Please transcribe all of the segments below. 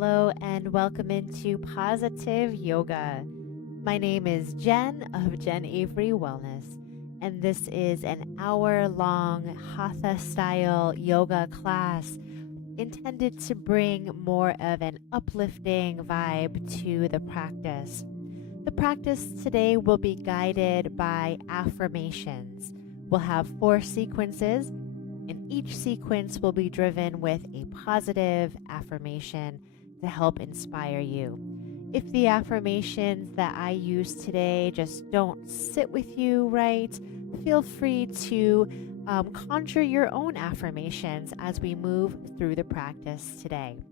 Hello and welcome into Positive Yoga. My name is Jen of Jen Avery Wellness, and this is an hour-long hatha style yoga class intended to bring more of an uplifting vibe to the practice. The practice today will be guided by affirmations. We'll have 4 sequences, and each sequence will be driven with a positive affirmation to help inspire you. If the affirmations that I use today just don't sit with you right, feel free to conjure your own affirmations as we move through the practice today.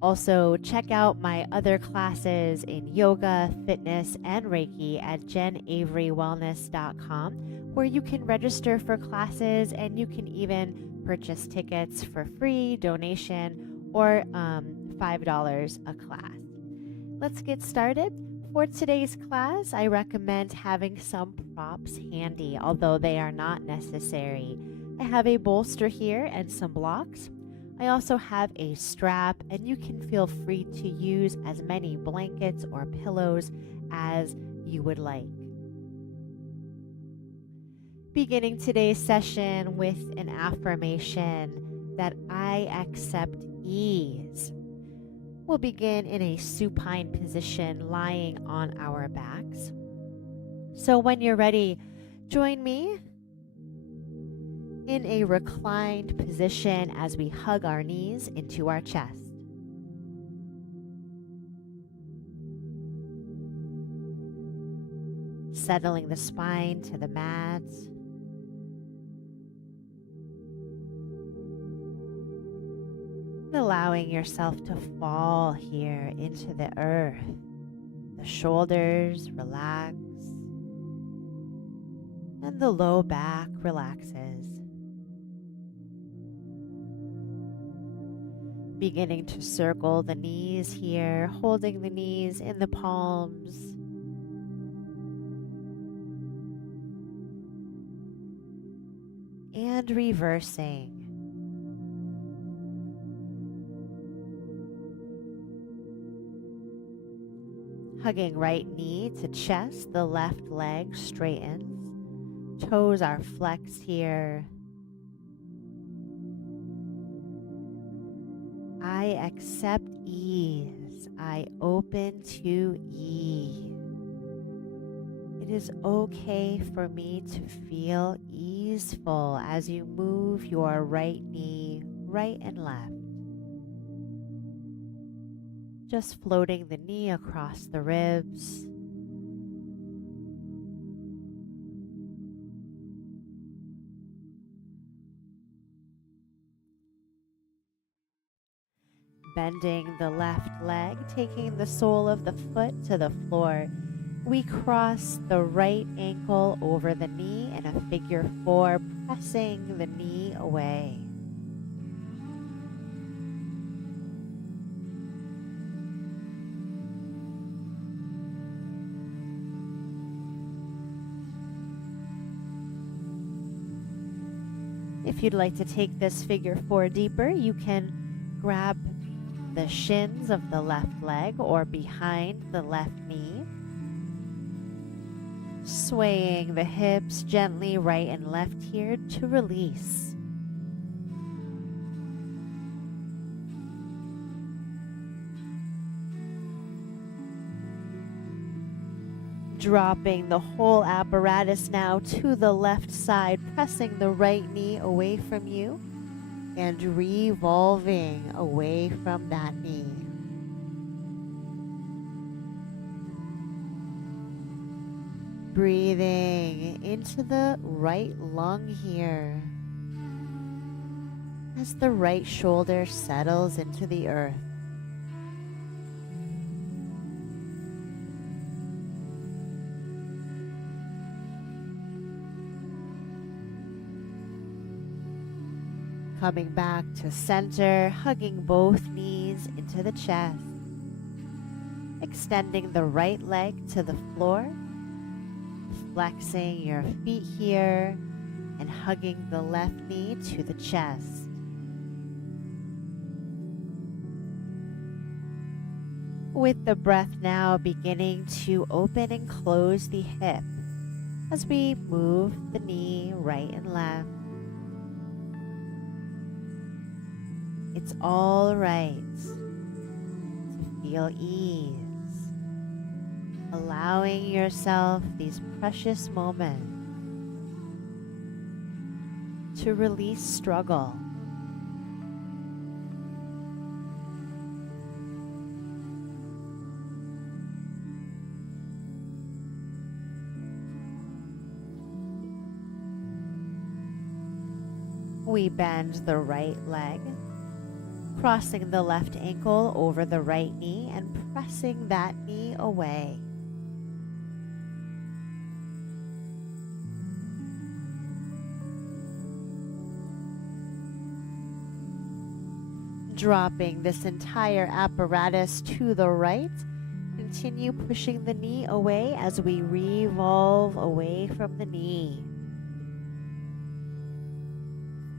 Also, check out my other classes in yoga, fitness, and Reiki at jenaverywellness.com, where you can register for classes and you can even purchase tickets for free, donation, or $5 a class. Let's get started. For today's class, I recommend having some props handy, although they are not necessary. I have a bolster here and some blocks. I also have a strap, and you can feel free to use as many blankets or pillows as you would like. Beginning today's session with an affirmation that I accept ease. We'll begin in a supine position, lying on our backs. So when you're ready, join me in a reclined position as we hug our knees into our chest. Settling the spine to the mat. Allowing yourself to fall here into the earth. The shoulders relax and the low back relaxes. Beginning to circle the knees here, holding the knees in the palms. And reversing. Hugging right knee to chest, the left leg straightens. Toes are flexed here. I accept ease. I open to ease. It is okay for me to feel easeful as you move your right knee right and left. Just floating the knee across the ribs. Bending the left leg, taking the sole of the foot to the floor. We cross the right ankle over the knee in a figure 4, pressing the knee away. If you'd like to take this figure 4 deeper, you can grab the shins of the left leg or behind the left knee. Swaying the hips gently right and left here to release. Dropping the whole apparatus now to the left side, pressing the right knee away from you and revolving away from that knee. Breathing into the right lung here as the right shoulder settles into the earth. Coming back to center, hugging both knees into the chest. Extending the right leg to the floor. Flexing your feet here and hugging the left knee to the chest. With the breath now beginning to open and close the hip as we move the knee right and left. It's all right to feel ease, allowing yourself these precious moments to release struggle. We bend the right leg, crossing the left ankle over the right knee and pressing that knee away. Dropping this entire apparatus to the right, continue pushing the knee away as we revolve away from the knee.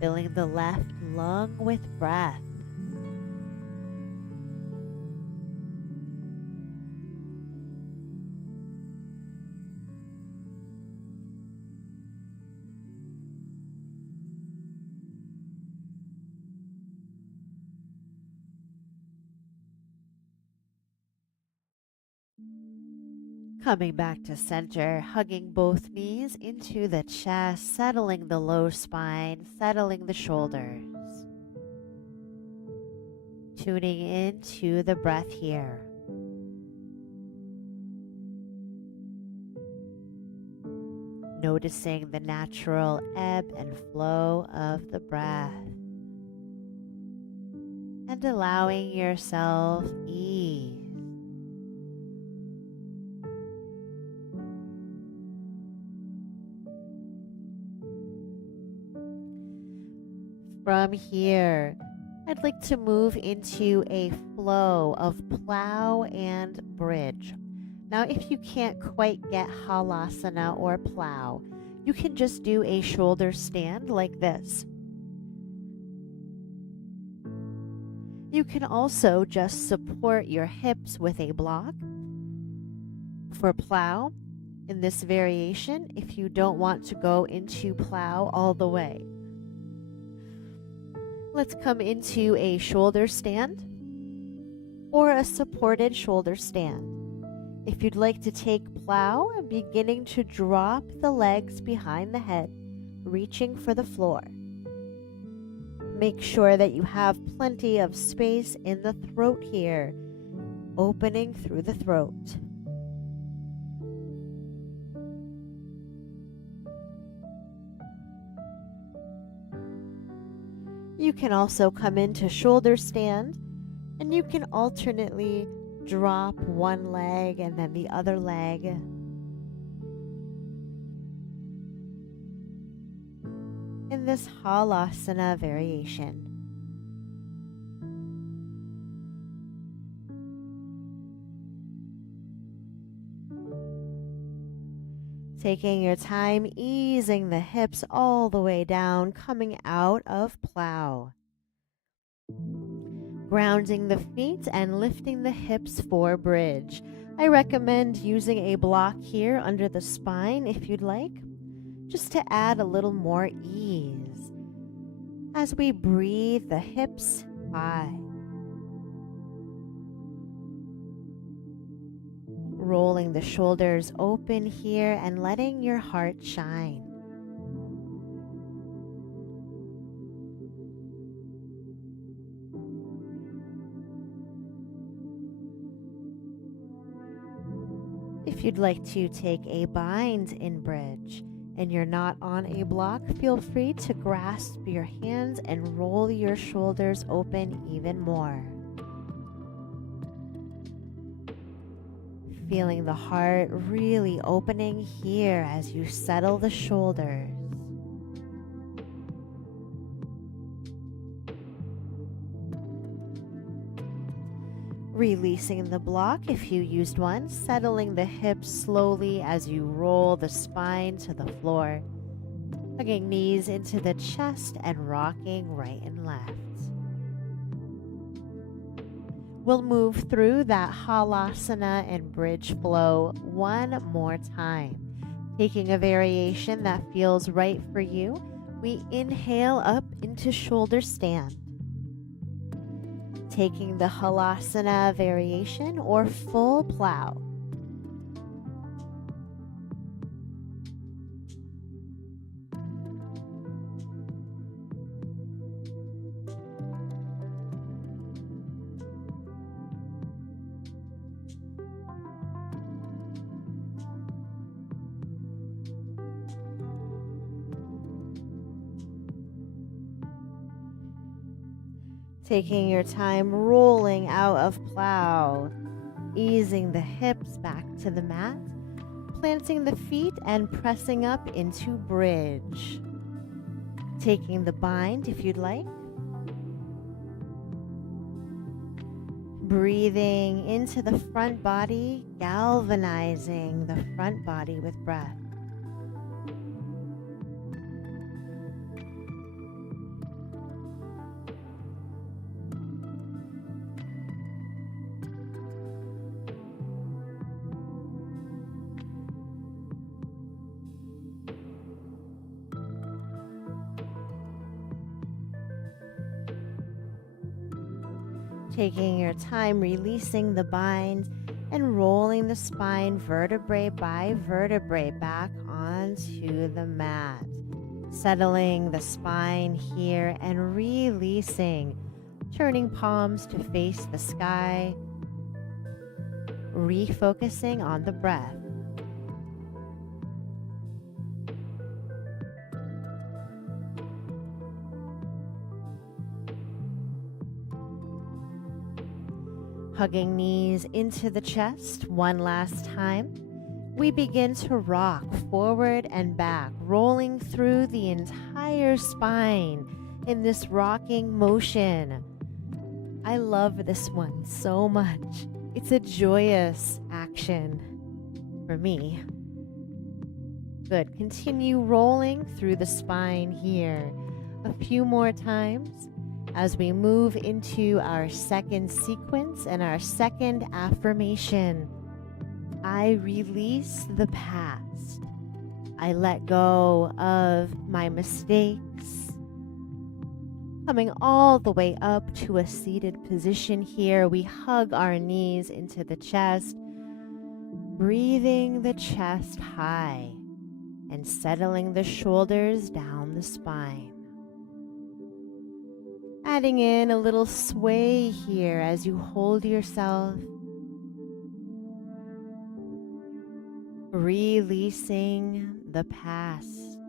Filling the left lung with breath. Coming back to center, hugging both knees into the chest, settling the low spine, settling the shoulders. Tuning into the breath here. Noticing the natural ebb and flow of the breath. And allowing yourself ease. From here, I'd like to move into a flow of plow and bridge. Now, if you can't quite get halasana or plow, you can just do a shoulder stand like this. You can also just support your hips with a block. For plow, in this variation, if you don't want to go into plow all the way, let's come into a shoulder stand or a supported shoulder stand. If you'd like to take plow, beginning to drop the legs behind the head, reaching for the floor. Make sure that you have plenty of space in the throat here, opening through the throat. You can also come into shoulder stand, and you can alternately drop one leg and then the other leg. In this halasana variation. Taking your time, easing the hips all the way down, coming out of plow. Grounding the feet and lifting the hips for bridge. I recommend using a block here under the spine if you'd like, just to add a little more ease as we breathe the hips high. Rolling the shoulders open here and letting your heart shine. If you'd like to take a bind in bridge and you're not on a block, feel free to grasp your hands and roll your shoulders open even more. Feeling the heart really opening here as you settle the shoulders. Releasing the block if you used one, settling the hips slowly as you roll the spine to the floor, hugging knees into the chest and rocking right and left. We'll move through that halasana and bridge flow one more time. Taking a variation that feels right for you, we inhale up into shoulder stand. Taking the halasana variation or full plow. Taking your time rolling out of plow, easing the hips back to the mat, planting the feet and pressing up into bridge. Taking the bind if you'd like. Breathing into the front body, galvanizing the front body with breath. Taking your time releasing the bind and rolling the spine vertebrae by vertebrae back onto the mat. Settling the spine here and releasing, turning palms to face the sky, refocusing on the breath. Hugging knees into the chest one last time. We begin to rock forward and back, rolling through the entire spine in this rocking motion. I love this one so much. It's a joyous action for me. Good. Continue rolling through the spine here a few more times as we move into our second sequence and our second affirmation. I release the past. I let go of my mistakes. Coming all the way up to a seated position here, we hug our knees into the chest, breathing the chest high and settling the shoulders down the spine. Adding in a little sway here as you hold yourself. Releasing the past.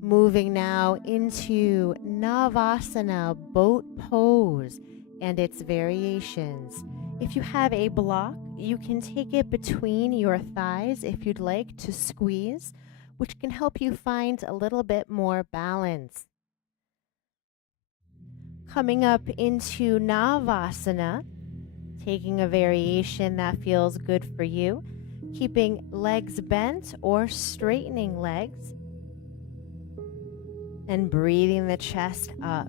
Moving now into Navasana boat pose and its variations. If you have a block, you can take it between your thighs if you'd like to squeeze, which can help you find a little bit more balance. Coming up into Navasana, taking a variation that feels good for you, keeping legs bent or straightening legs, and breathing the chest up.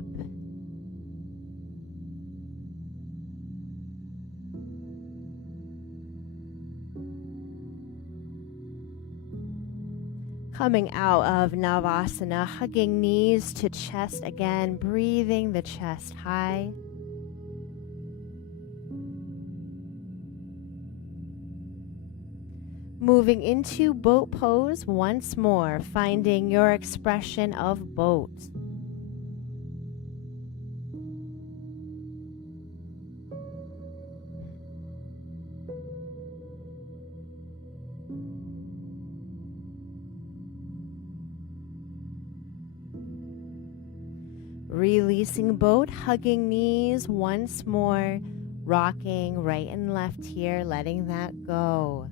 Coming out of Navasana, hugging knees to chest again, breathing the chest high. Moving into boat pose once more, finding your expression of boat. Releasing boat, hugging knees once more, rocking right and left here, letting that go.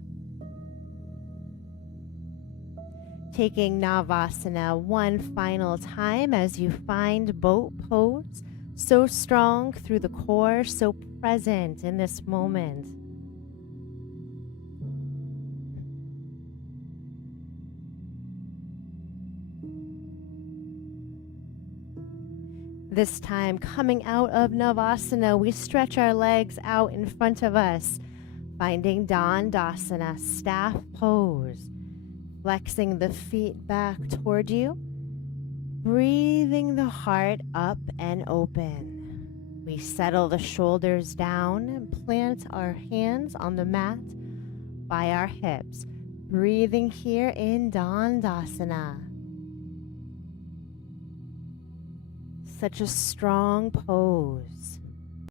Taking Navasana one final time as you find boat pose, so strong through the core, so present in this moment. This time, coming out of Navasana, we stretch our legs out in front of us, finding Dandasana, staff pose, flexing the feet back toward you, breathing the heart up and open. We settle the shoulders down and plant our hands on the mat by our hips, breathing here in Dandasana. Such a strong pose.